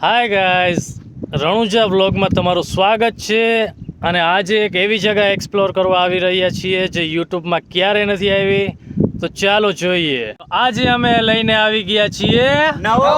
Hi guys, Ranuja વ્લોગમાં તમારું સ્વાગત છે. અને આજે એક એવી જગ્યા એક્સપ્લોર કરવા આવી રહ્યા છીએ જે યુટ્યુબમાં ક્યારેય નથી આવી. તો ચાલો જોઈએ. આજે અમે લઈને આવી ગયા છીએ નવો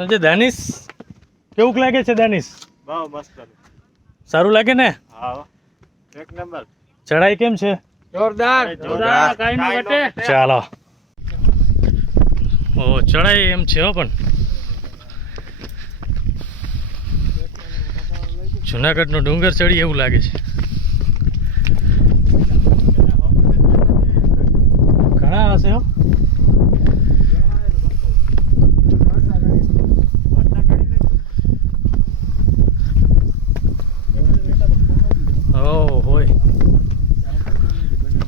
સંજય. દાનિશ કેવું લાગે છે? દાનિશ બહુ મસ્ત સારું લાગે ને? હા એક નંબર. ચડાઈ કેમ છે? જોરદાર જોરદાર કાઈ ન ઘટે. ચાલો. ઓ ચડાઈ એમ છે હો. પણ જુનાગઢનો ડુંગર ચડી એવું લાગે છે. ઘણા હશે હો. હોય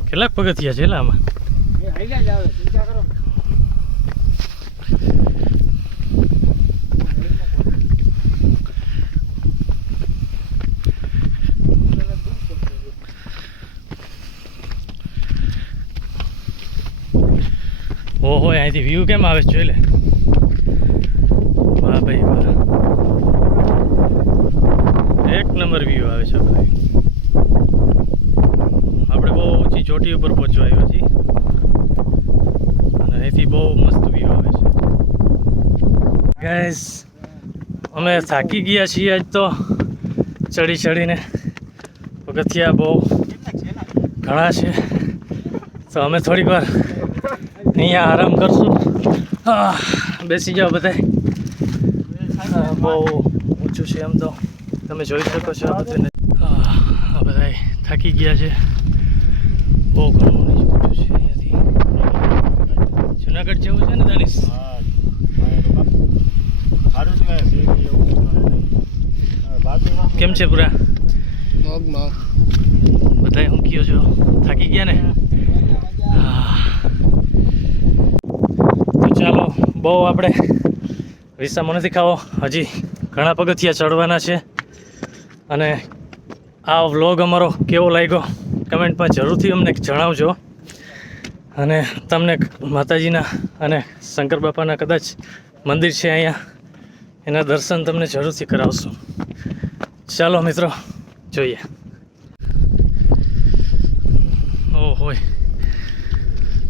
કેટલાક પગથિયા છે આમાં? ઓહો, અહીંથી વ્યૂ કેમ આવે છે જોઈ લે. વાહ ભાઈ વાહ, એક નંબર વ્યૂ આવે છે. આપણે બહુ ઊંચી ચોટી ઉપર પહોંચવા આવ્યા છીએ અને અહીંથી બહુ મસ્ત વ્યૂ આવે છે. ગાઈસ, અમે થાકી ગયા છીએ આજ તો ચડીને. પગથિયા બહુ ઘણા છે તો અમે થોડીક વાર અહીંયા આરામ કરશું. બેસી જાઓ બધા. બહુ ઊંચું છે એમ તો તમે જોઈ શકો છો. આ બધા થાકી ગયા છે. બહુ ઘણું ઊંચું છે અહીંયાથી. જુનાગઢ જેવું છે ને દાનિશ? કેમ છે પૂરા? બધા હું કયો છો? થાકી ગયા ને? તો ચાલો, બહુ આપણે વિસામો નથી ખાવો. હજી ઘણા પગથિયા ચડવાના છે. અને આ વ્લોગ અમારો કેવો લાગ્યો કમેન્ટમાં જરૂરથી અમને જણાવજો. અને તમને માતાજીના અને શંકર બાપાના કદાચ મંદિર છે અહીંયા, એના દર્શન તમને જરૂરથી કરાવશું. ચાલો મિત્રો, જોઈએ. હોય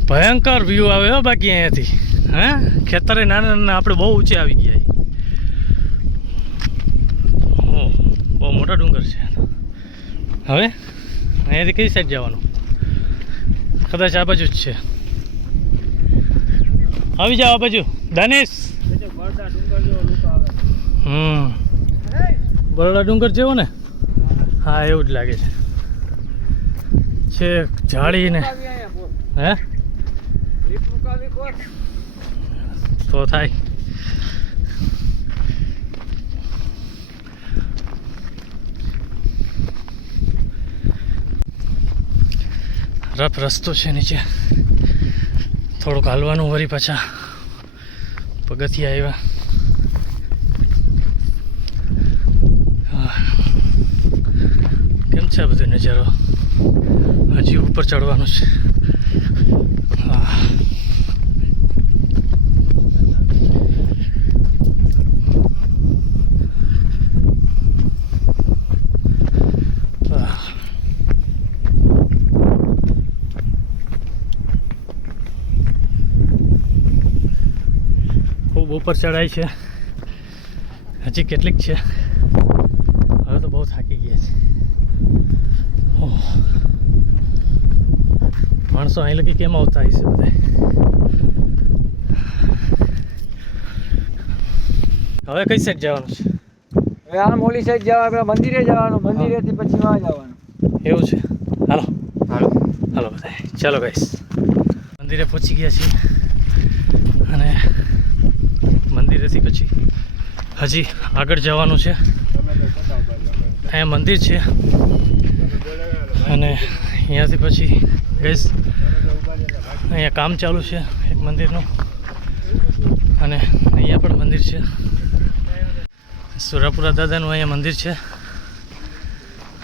ભયંકર વ્યૂ આવે હો બાકી અહીંયાથી. હે ખેતરે નાના નાના આપણે બહુ ઊંચે આવી ગયા. ઓ બહુ મોટા ડુંગર છે. હવે અહીંયાથી કઈ સાઈડ જવાનું? કદાચ આ બાજુ જ છે. આવી જાઓ આ બાજુ દાનેશ. બરડા ડુંગર જેવો ને? હા એવું જ લાગે છે જાળીને. હે તો થાય. રફ રસ્તો છે નીચે, થોડુંક હાલવાનું. વળી પાછા પગથિયા આવ્યા. કેમ છે આ બધો નજારો? હજી ઉપર ચડવાનું છે. હા ખૂબ ઉપર ચડાય છે. હજી કેટલીક છે. હવે તો બહુ થાકી ગયા છે. માણસો અહીં લગી કેમ આવતા હશે બધા? હવે કઈ સાઈડ જવાનું છે? હવે આમ ઓલી સાઈડ જવા, આપણે મંદિરે જવાનું, મંદિરેથી પછી વાં જવાનું. એવું છે. હાલો હાલો. હાલો બધા ચાલો ગાઈસ. મંદિરે પહોંચી ગયા છીએ અને મંદિરેથી પછી હજી આગળ જવાનું છે. અહીંયા મંદિર છે અને અહીંયાથી પછી ગાઈસ અહીંયા કામ ચાલુ છે એક મંદિરનું અને અહીંયા પણ મંદિર છે. સુરાપુરા દાદાનું અહીંયા મંદિર છે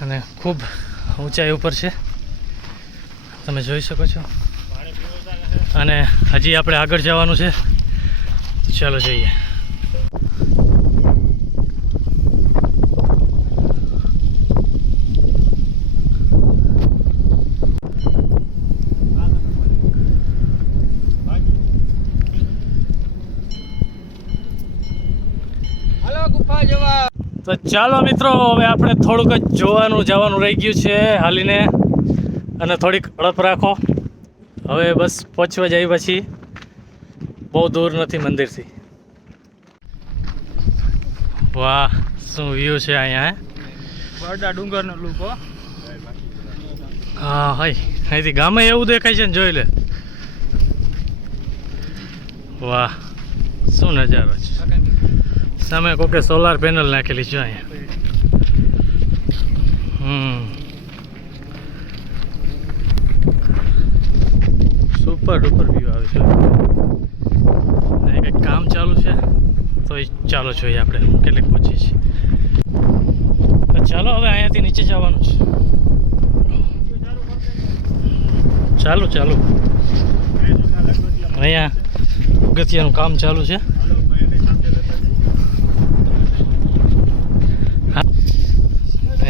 અને ખૂબ ઊંચાઈ ઉપર છે, તમે જોઈ શકો છો. અને હજી આપણે આગળ જવાનું છે, ચાલો જઈએ. હાલો ગુફા જવા. તો ચાલો મિત્રો, હવે આપણે થોડુંક જ જવાનું રહી ગયું છે હાલીને, અને થોડીક અડપ રાખો. હવે બસ પહોંચવા જાય પછી બહુ દૂર નથી મંદિરથી. વાહ શું વ્યૂ છે અહીંયા. બરડા ડુંગરનો લુક હો. હા હાય, અહીંથી ગામે એવું દેખાય છે ને, જોઈ લે. વાહ શું નજારો છે. સામે કોકે સોલાર પેનલ નાખેલી છે અહીંયા. સુપર ડુપર વ્યૂ આવે છે. અહીં કંઈક કામ ચાલુ છે, તો એ ચાલો જોઈએ આપણે કેટલીક પહોંચીએ છીએ. તો ચાલો હવે અહીંયાથી નીચે જવાનું છે. ચાલો ચાલો, અહીંયા પગથિયાનું કામ ચાલુ છે.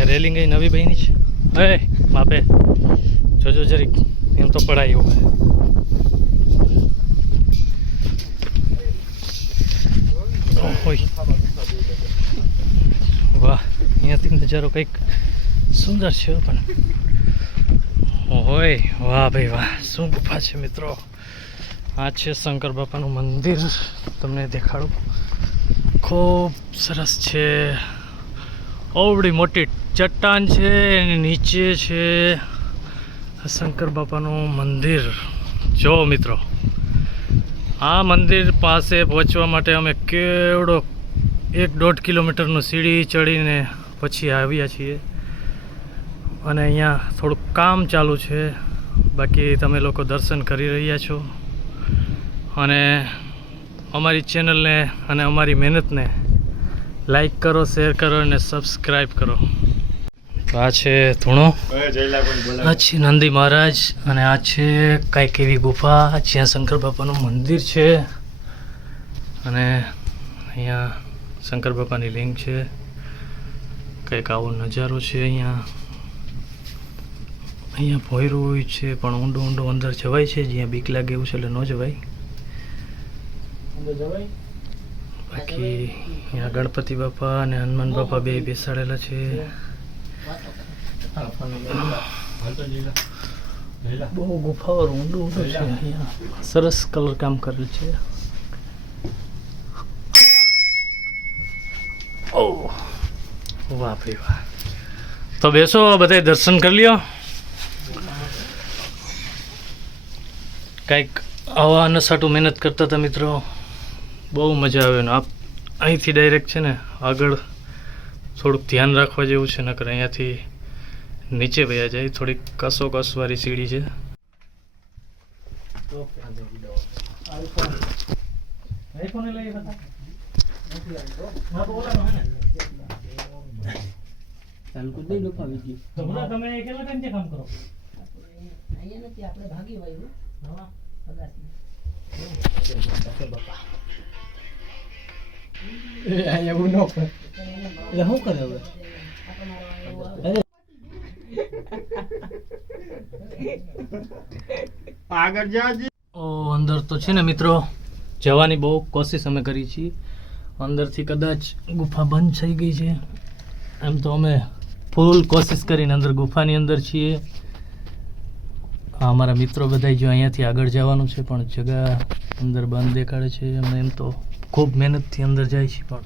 રેલિંગ એ નવી બની છે. હે માપે જોજો જરીક, એમ તો પડાય એવું. હોય વાહ, અહીંયાથી નજારો કંઈક સુંદર છે પણ. હોય વાહ ભાઈ વાહ, શું ગુફા છે મિત્રો. આ છે શંકર બાપાનું મંદિર, તમને દેખાડું. ખૂબ સરસ છે. ઓવડી મોટી ચટ્ટાન છે, એની નીચે છે શંકર બાપાનું મંદિર. જો મિત્રો, આ મંદિર પાસે પહોંચવા માટે અમે કેવડો 1-1.5 કિલોમીટરનું સીડી ચડીને પછી આવ્યા છીએ. અને અહીંયા થોડુંક કામ ચાલુ છે, બાકી તમે લોકો દર્શન કરી રહ્યા છો. અને અમારી ચેનલને અને અમારી મહેનતને લાઈક કરો, શેર કરો અને સબસ્ક્રાઈબ કરો. તો આ છે ધૂણો, આ છે નંદી મહારાજ, અને આ છે કાંઈક એવી ગુફા જ્યાં શંકર બાપાનું મંદિર છે. અને અહીંયા શંકર બાપાની લિંગ છે. કંઈક આવો નજારો છે અહીંયા. અહીંયા ભોયરું હોય છે પણ ઊંડું ઊંડું અંદર જવાય છે, જ્યાં બીક લાગે એવું છે એટલે ન જવાય. બાકી અહીંયા ગણપતિ બાપા અને હનુમાન બાપા બે બેસાડેલા છે. બહુ ગુફાઓ ઊંડું ઊંડું છે. અહીંયા સરસ કલર કામ કરેલ છે. ઓહ વાહ ભાઈ વાહ. તો બેસો, બધાય દર્શન કરી લ્યો. કંઈક આવા અનસાટું મહેનત કરતા હતા મિત્રો, બહુ મજા આવે ને. અહીંથી ડાયરેક્ટ છે ને આગળ થોડુંક ધ્યાન રાખવા જેવું છે, નકર અહીંયાથી નીચે વયા જાય. થોડીક કસોકસવાળી સીડી છે. આગળ જાજી. અંદર તો છે ને મિત્રો જવાની બહુ કોશિશ અમે કરી છીએ. અંદરથી કદાચ ગુફા બંધ થઈ ગઈ છે. એમ તો અમે ફૂલ કોશિશ કરીને અંદર ગુફાની અંદર છીએ. અમારા મિત્રો બધા જો અહીંયાથી આગળ જવાનું છે પણ જગા અંદર બંધ દેખાડે છે. અમે એમ તો ખૂબ મહેનતથી અંદર જાય છે પણ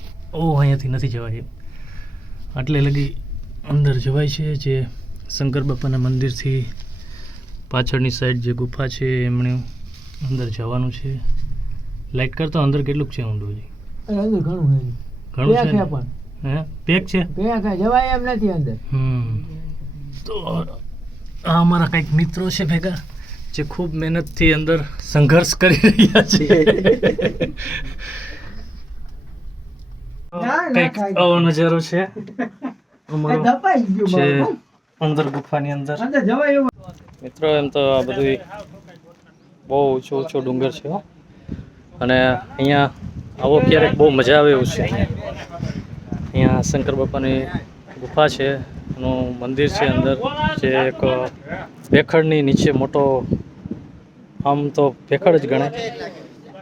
અહીંયાથી નથી જવાય એમ. આટલે લગી અંદર જવાય છે. જે શંકર બાપાના મંદિરથી પાછળની સાઈડ જે ગુફા છે એમણે અંદર જવાનું છે. લાઈટ કરતો અંદર કેટલુંક છે ઊંડું? અંદર ઘણું છે. ઘણું છે ને? પણ હે પેક છે? પેક જવાય એમ નથી અંદર. તો આ અમારા કંઈક મિત્રો છે ભેગા જે ખૂબ મહેનતથી અંદર સંઘર્ષ કરી રહ્યા છે. કંઈક આવો નજારો છે અમારો જે અંદર ગુફાની અંદર. મિત્રો એમ તો આ બધું બહુ ઊંચું ઊંચું ડુંગર છે હો. અને અહીંયા આવો ક્યારેક બહુ મજા આવે એવું છે. અહીંયા શંકર બાપાની ગુફા છે, એનું મંદિર છે અંદર, જે એક ભેખડની નીચે મોટો, આમ તો ભેખડ જ ગણાય,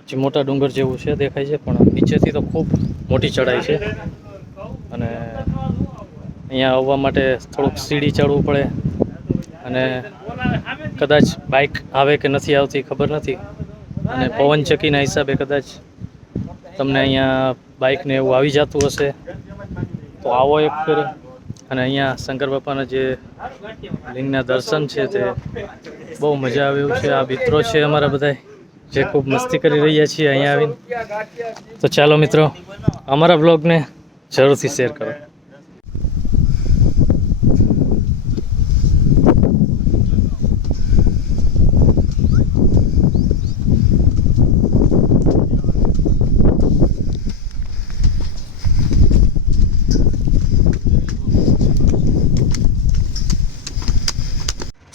જે મોટા ડુંગર જેવું છે દેખાય છે, પણ નીચેથી તો ખૂબ મોટી ચઢાઈ છે. અને અહીંયા આવવા માટે થોડુંક સીડી ચડવું પડે. અને કદાચ બાઇક આવે કે નથી આવતી ખબર નથી. અને પવનચક્કીના હિસાબે કદાચ તમને અહીંયા બાઇકને એવું આવી જતું હશે તો આવો એક ફેરે. અને અહીંયા શંકર બાપાના જે લિંગના દર્શન છે તે બહુ મજા આવે એવું છે. આ મિત્રો છે અમારા બધા જે ખૂબ મસ્તી કરી રહ્યા છીએ અહીંયા આવીને. તો ચાલો મિત્રો અમારા બ્લોગને જરૂરથી શેર કરો.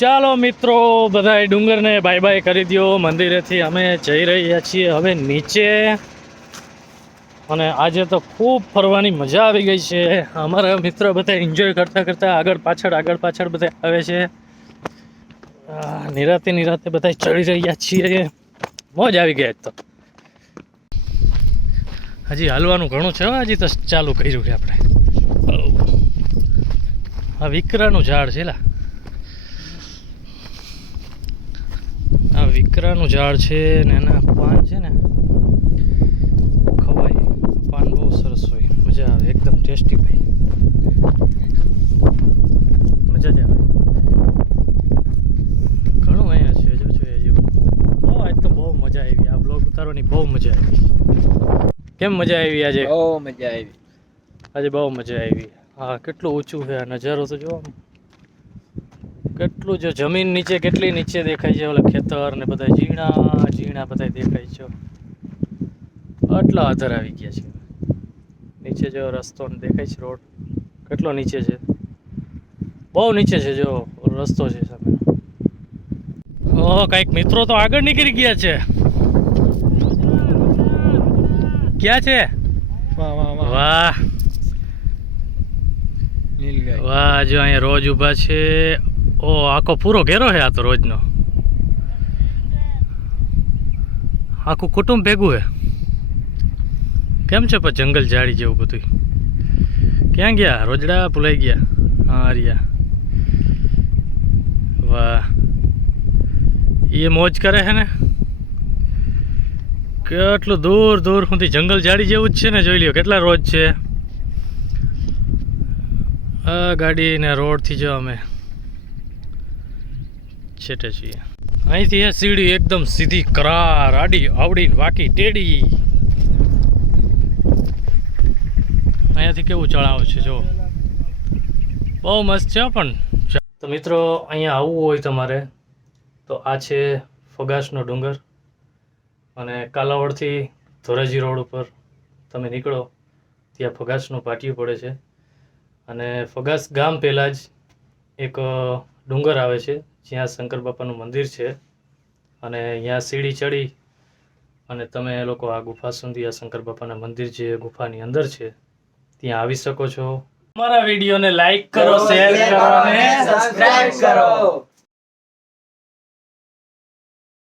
ચાલો મિત્રો બધાય ડુંગરને બાય બાય કરી દો. મંદિરેથી અમે જઈ રહ્યા છીએ હવે નીચે. અને આજે તો ખૂબ ફરવાની મજા આવી ગઈ છે. અમારા મિત્રો બધા એન્જોય કરતા કરતા આગળ પાછળ બધા આવે છે. નિરાતે બધા ચડી રહ્યા છીએ. મોજ આવી ગઈ. તો હજી હાલવાનું ઘણું છે. હજી તો ચાલુ કર્યું છે આપણે. આ વિકરાનું ઝાડ છે લા. આ વિકરાનું ઝાડ છે ને એના પાન છે ને ખવાય. પાન બહુ સરસ હોય, મજા આવે, એકદમ ટેસ્ટી ભાઈ, મજા જ આવે. ઘણું અહીંયા છે જો જોઈએ જેવું. બહુ આજ તો બહુ મજા આવી. આ બ્લોગ ઉતારવાની બહુ મજા આવી. કેમ મજા આવી આજે? બહુ મજા આવી. આજે બહુ મજા આવી. હા કેટલું ઊંચું છે આ નજારો તો જો. કેટલું જો જમીન નીચે કેટલી નીચે દેખાય છે. ઓલા ખેતર ને બધા ઝીણા બધા દેખાય છે. આટલા આધાર આવી ગયા છે. નીચે જો રસ્તો દેખાય છે, રોડ કેટલો નીચે છે, બહુ નીચે છે. જો રસ્તો છે સામે. કંઈક મિત્રો તો આગળ નીકળી ગયા છે. ક્યાં છે? વાહ વાહ. જો અહીંયા રોજ ઊભા છે. ઓ આખો પૂરો ઘેરો છે આ તો રોજનો. આખું કુટુંબ ભેગું હે. કેમ છે પણ જંગલ ઝાડી જેવું બધું? ક્યાં ગયા રોજડા? ભૂલાઈ ગયા. હા રહ્યા. વાહ, એ મોજ કરે છે ને. કેટલું દૂર દૂર સુધી જંગલ ઝાડી જેવું જ છે ને. જોઈ લ્યો કેટલા રોજ છે. આ ગાડી ને રોડથી જો અમે છેટે છીએ. અહીંથી એ સીડી એકદમ સીધી કરાર આડી આવડી વાકી ટેડી. અહીંયાથી કેવું ચડાવ છે જો, બહુ મસ્ત છે પણ. તો મિત્રો અહીંયા આવવું હોય તમારે તો આ છે ફગાસનો ડુંગર, અને કાલાવડથી ધોરાજી રોડ ઉપર તમે નીકળો ત્યાં ફગાસનું પાટિયું પડે છે. અને ફગાસ ગામ પહેલાં જ એક ડુંગર આવે છે જ્યાં શંકર બાપાનું મંદિર છે. અને અહીંયા સીડી ચડી અને તમે લોકો આ ગુફા સુધી, આ શંકર બાપાના મંદિર જે ગુફાની અંદર છે ત્યાં આવી શકો છો. અમારા વિડીયોને લાઈક કરો, શેર કરો અને સબસ્ક્રાઇબ કરો.